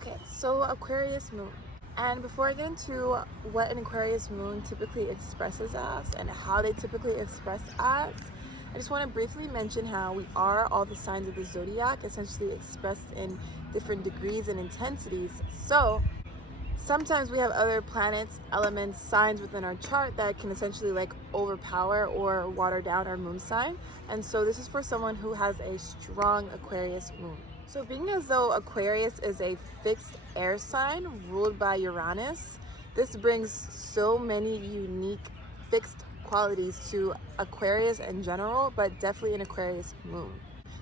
Okay, so Aquarius Moon. And before I get into what an Aquarius Moon typically expresses as and how they typically express as, I just want to briefly mention how we are all the signs of the zodiac, essentially expressed in different degrees and intensities. So sometimes we have other planets, elements, signs within our chart that can essentially like overpower or water down our moon sign. And so this is for someone who has a strong Aquarius moon. So being as though Aquarius is a fixed air sign ruled by Uranus, this brings so many unique fixed qualities to Aquarius in general, but definitely an Aquarius moon.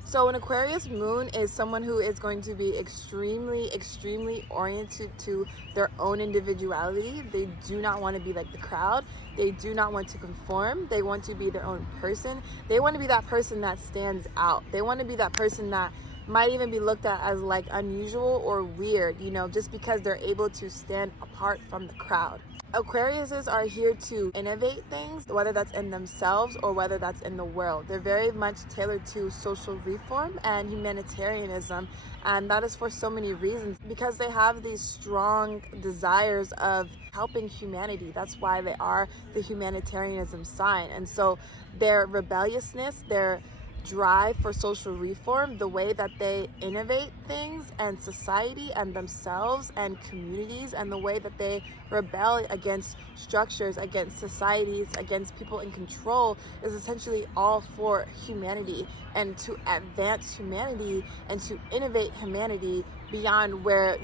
So an Aquarius moon is someone who is going to be extremely oriented to their own individuality. They do not want to be like the crowd. They do not want to conform. They want to be their own person. They want to be that person that stands out. They want to be that person that might even be looked at as like unusual or weird, just because they're able to stand apart from the crowd. Aquariuses are here to innovate things, whether that's in themselves or whether that's in the world. They're very much tailored to social reform and humanitarianism, and that is for so many reasons, because they have these strong desires of helping humanity. That's why they are the humanitarianism sign. And so their rebelliousness, their drive for social reform, the way that they innovate things and society and themselves and communities, and the way that they rebel against structures, against societies, against people in control, is essentially all for humanity and to advance humanity and to innovate humanity beyond where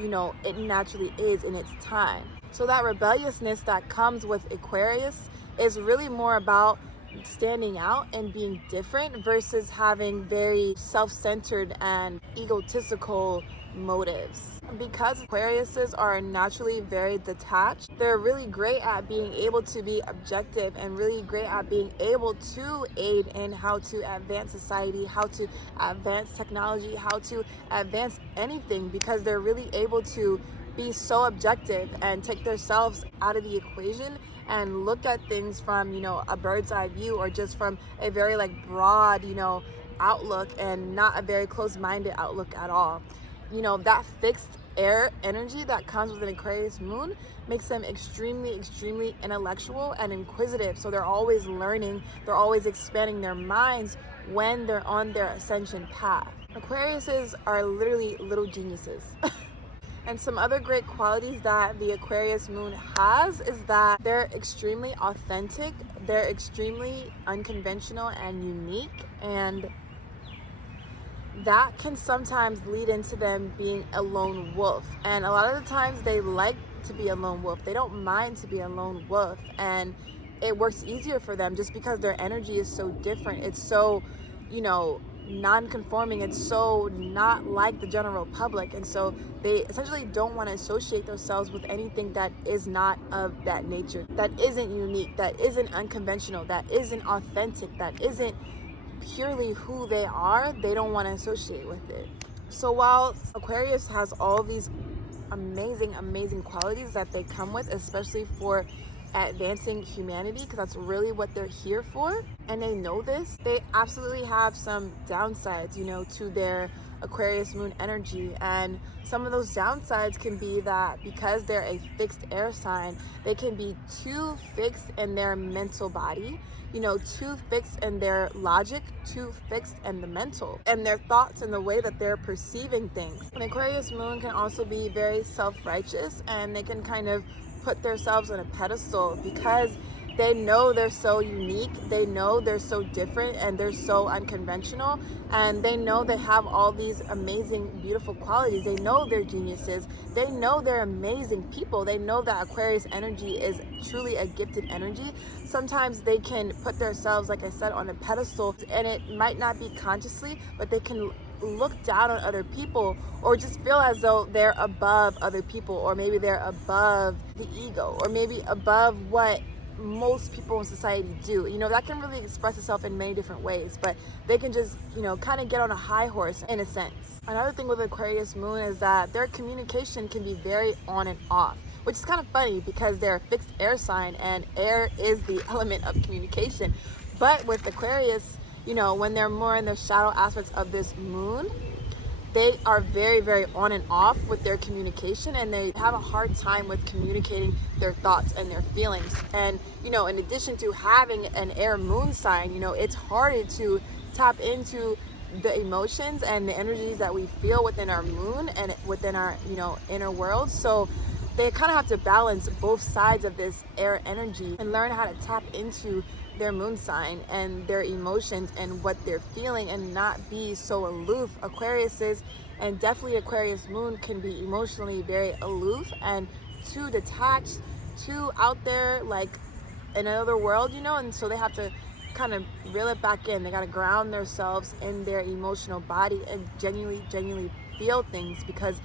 it naturally is in its time. So that rebelliousness that comes with Aquarius is really more about standing out and being different versus having very self-centered and egotistical motives. Because Aquariuses are naturally very detached, they're really great at being able to be objective and really great at being able to aid in how to advance society, how to advance technology, how to advance anything, because they're really able to be so objective and take themselves out of the equation and look at things from a bird's eye view, or just from a very broad outlook, and not a very close-minded outlook at all. That fixed air energy that comes with an Aquarius moon makes them extremely intellectual and inquisitive. So they're always learning, they're always expanding their minds when they're on their ascension path. Aquariuses are literally little geniuses. And some other great qualities that the Aquarius moon has is that they're extremely authentic, they're extremely unconventional and unique, and that can sometimes lead into them being a lone wolf. And a lot of the times they like to be a lone wolf. They don't mind to be a lone wolf, and it works easier for them just because their energy is so different. It's so, non-conforming. It's so not like the general public, and so they essentially don't want to associate themselves with anything that is not of that nature, that isn't unique, that isn't unconventional, that isn't authentic, that isn't purely who they are. They don't want to associate with it. So while Aquarius has all these amazing qualities that they come with, especially for advancing humanity, because that's really what they're here for, and they know this, they absolutely have some downsides to their Aquarius moon energy. And some of those downsides can be that because they're a fixed air sign, they can be too fixed in their mental body, too fixed in their logic, too fixed in the mental and their thoughts and the way that they're perceiving things. An Aquarius moon can also be very self-righteous, and they can kind of put themselves on a pedestal because they know they're so unique, they know they're so different, and they're so unconventional, and they know they have all these amazing, beautiful qualities. They know they're geniuses. They know they're amazing people. They know that Aquarius energy is truly a gifted energy. Sometimes they can put themselves, like I said, on a pedestal, and it might not be consciously, but they can look down on other people, or just feel as though they're above other people, or maybe they're above the ego, or maybe above what most people in society do. That can really express itself in many different ways, but they can just kind of get on a high horse in a sense. Another thing with Aquarius moon is that their communication can be very on and off, which is kind of funny because they're a fixed air sign, and air is the element of communication. But with Aquarius, when they're more in the shadow aspects of this moon, they are very, very on and off with their communication, and they have a hard time with communicating their thoughts and their feelings. And, in addition to having an air moon sign, it's harder to tap into the emotions and the energies that we feel within our moon and within our, inner world. So they kind of have to balance both sides of this air energy and learn how to tap into their moon sign and their emotions and what they're feeling, and not be so aloof. Aquariuses, and definitely Aquarius moon, can be emotionally very aloof and too detached, too out there, like in another world, and so they have to kind of reel it back in. They got to ground themselves in their emotional body and genuinely feel things, because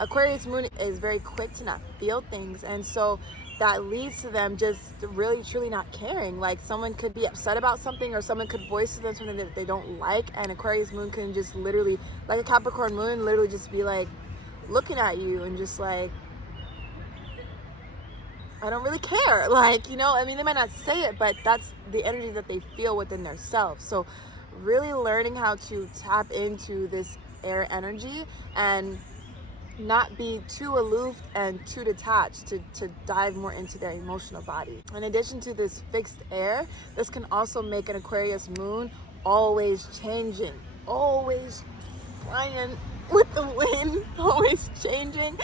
Aquarius moon is very quick to not feel things, and so that leads to them just really truly not caring. Like, someone could be upset about something, or someone could voice to them something that they don't like, and Aquarius moon can just literally, like a Capricorn moon, literally just be like looking at you and just like, I don't really care. Like, they might not say it, but that's the energy that they feel within themselves. So really learning how to tap into this air energy and not be too aloof and too detached, to dive more into their emotional body. In addition to this fixed air, this can also make an Aquarius moon always changing, always flying with the wind, always changing.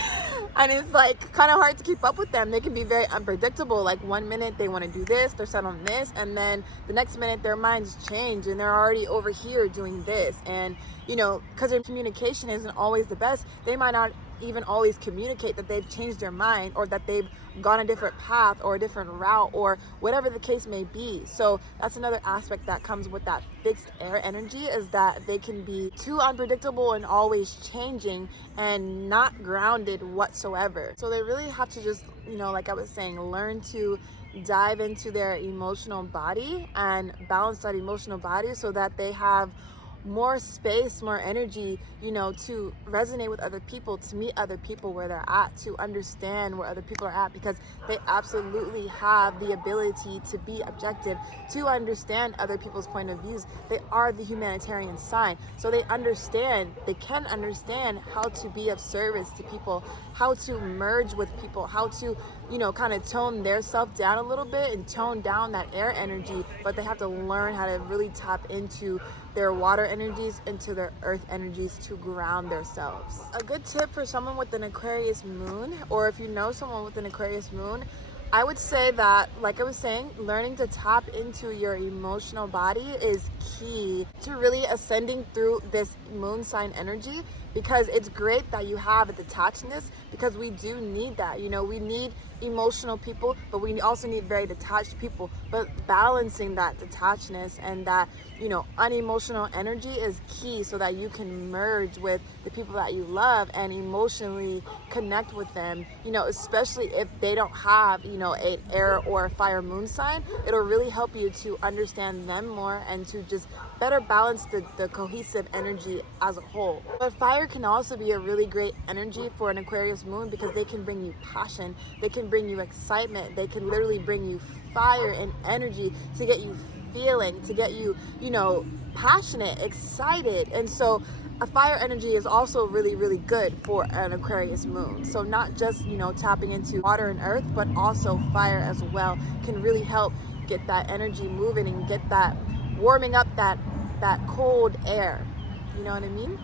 And it's like kind of hard to keep up with them. They can be very unpredictable. Like, one minute they want to do this, they're set on this, and then the next minute their minds change and they're already over here doing this. And because their communication isn't always the best, they might not even always communicate that they've changed their mind, or that they've gone a different path or a different route, or whatever the case may be. So that's another aspect that comes with that fixed air energy, is that they can be too unpredictable and always changing and not grounded whatsoever. So they really have to just, like I was saying, learn to dive into their emotional body and balance that emotional body, so that they have more space, more energy, to resonate with other people, to meet other people where they're at, to understand where other people are at, because they absolutely have the ability to be objective, to understand other people's point of views. They are the humanitarian sign, so they can understand how to be of service to people, how to merge with people, how to, kind of tone their self down a little bit and tone down that air energy. But they have to learn how to really tap into their water energies, into their earth energies, to ground themselves. A good tip for someone with an Aquarius moon, or if you know someone with an Aquarius moon, I would say that, like I was saying, learning to tap into your emotional body is key to really ascending through this moon sign energy, because it's great that you have a detachedness, because we do need that. We need emotional people, but we also need very detached people. But balancing that detachedness and that, unemotional energy is key, so that you can merge with the people that you love and emotionally connect with them, especially if they don't have, an air or a fire moon sign. It'll really help you to understand them more and to just better balance the cohesive energy as a whole. But fire can also be a really great energy for an Aquarius moon, because they can bring you passion, they can bring you excitement, they can literally bring you fire and energy to get you feeling, to get you, passionate, excited. And so a fire energy is also really, really good for an Aquarius moon. So not just, tapping into water and earth, but also fire as well can really help get that energy moving and get that warming up that cold air. You know what I mean?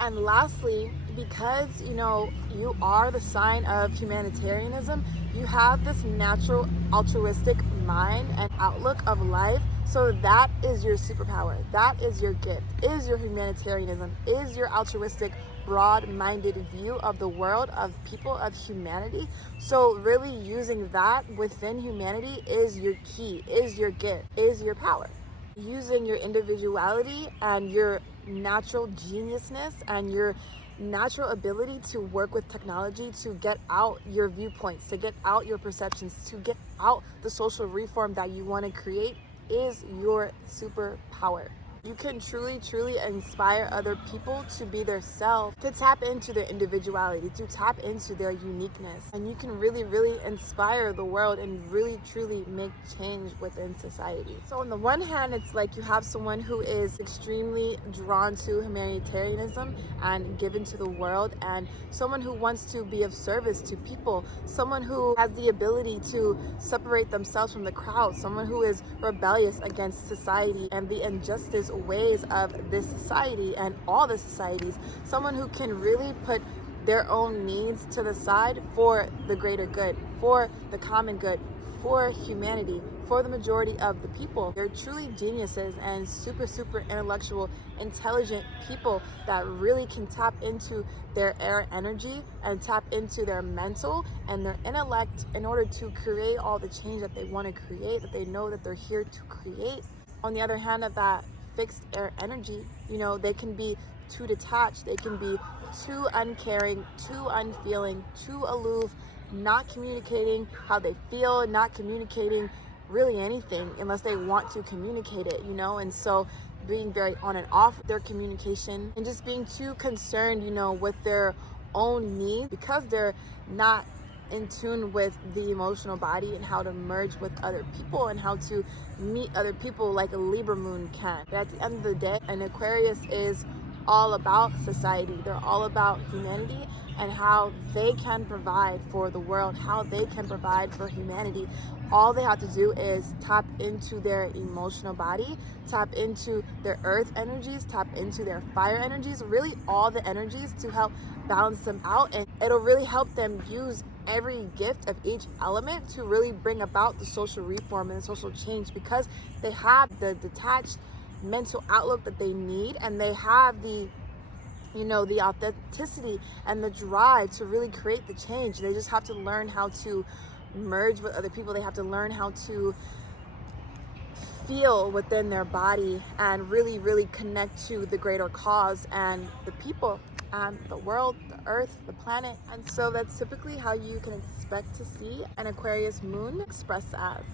And lastly, because, you are the sign of humanitarianism, you have this natural altruistic mind and outlook of life. So that is your superpower. That is your gift, is your humanitarianism, is your altruistic, broad-minded view of the world, of people, of humanity. So really using that within humanity is your key, is your gift, is your power. Using your individuality and your natural geniusness and your natural ability to work with technology to get out your viewpoints, to get out your perceptions, to get out the social reform that you want to create is your superpower. You can truly, truly inspire other people to be their self, to tap into their individuality, to tap into their uniqueness. And you can really, really inspire the world and really, truly make change within society. So on the one hand, it's like you have someone who is extremely drawn to humanitarianism and given to the world, and someone who wants to be of service to people, someone who has the ability to separate themselves from the crowd, someone who is rebellious against society and the injustice ways of this society and all the societies, someone who can really put their own needs to the side for the greater good, for the common good, for humanity, for the majority of the people. They're truly geniuses and super, super intellectual, intelligent people that really can tap into their air energy and tap into their mental and their intellect in order to create all the change that they want to create, that they know that they're here to create. On the other hand of that fixed air energy, they can be too detached, they can be too uncaring, too unfeeling, too aloof, not communicating how they feel, not communicating really anything unless they want to communicate it, and so being very on and off with their communication and just being too concerned, with their own needs because they're not in tune with the emotional body and how to merge with other people and how to meet other people like a Libra moon can. But at the end of the day, an Aquarius is all about society. They're all about humanity and how they can provide for the world, how they can provide for humanity. All they have to do is tap into their emotional body, tap into their earth energies, tap into their fire energies, really all the energies to help balance them out. And it'll really help them use every gift of each element to really bring about the social reform and the social change, because they have the detached mental outlook that they need, and they have the the authenticity and the drive to really create the change. They just have to learn how to merge with other people. They have to learn how to feel within their body and really, really connect to the greater cause and the people and the world, the earth, the planet. And so that's typically how you can expect to see an Aquarius moon expressed as.